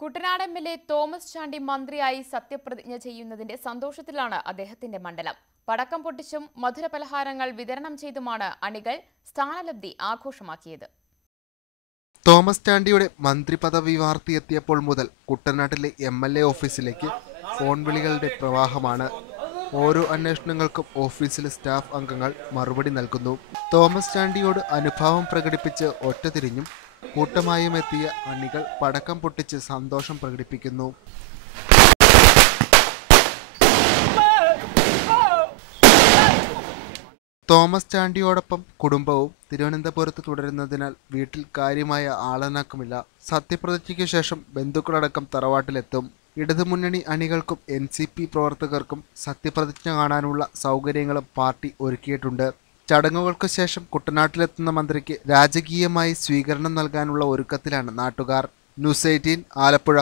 Kuttanad M L A Thomas Chandy മന്ത്രിയായി സത്യപ്രതിജ്ഞ ചെയ്യുന്നതിന്റെ സന്തോഷത്തിലാണ് അദ്ദേഹത്തിന്റെ മണ്ഡലം. പടക്കം പൊട്ടിച്ചും മധുരപലഹാരങ്ങൾ വിതരണം ചെയ്തുമാണ് അണികൾ സ്ഥാനലബ്ധി ആഘോഷമാക്കിയത്. തോമസ് ചാണ്ടിയുടെ മന്ത്രിപദവി വാർത്തയെത്തിയപ്പോൾ മുതൽ കുട്ടനാട്ടിലെ എം എൽ എ ഓഫീസിലേക്ക് ഫോൺ വിളികളുടെ പ്രവാഹമാണ്. ഓരോ അന്വേഷണങ്ങൾക്കും ഓഫീസിലെ സ്റ്റാഫ് അംഗങ്ങൾ മറുപടി നൽകുന്നു. തോമസ് ചാണ്ടിയോട് അനുഭാവം പ്രകടിപ്പിച്ച് ഒറ്റതിരിഞ്ഞും കൂട്ടമായും എത്തിയ അണികൾ പടക്കം പൊട്ടിച്ച് സന്തോഷം പ്രകടിപ്പിക്കുന്നു. തോമസ് ചാണ്ടിയോടൊപ്പം കുടുംബവും തിരുവനന്തപുരത്ത് തുടരുന്നതിനാൽ വീട്ടിൽ കാര്യമായ ആളനക്കമില്ല. സത്യപ്രതിജ്ഞയ്ക്ക് ശേഷം ബന്ധുക്കളടക്കം തറവാട്ടിലെത്തും. ഇടതുമുന്നണി അണികൾക്കും എൻ സി പി പ്രവർത്തകർക്കും സത്യപ്രതിജ്ഞ കാണാനുള്ള സൗകര്യങ്ങളും പാർട്ടി ഒരുക്കിയിട്ടുണ്ട്. ചടങ്ങുകൾക്ക് ശേഷം കുട്ടനാട്ടിലെത്തുന്ന മന്ത്രിക്ക് രാജകീയമായി സ്വീകരണം നൽകാനുള്ള ഒരുക്കത്തിലാണ് നാട്ടുകാർ. News eighteen Alappuzha.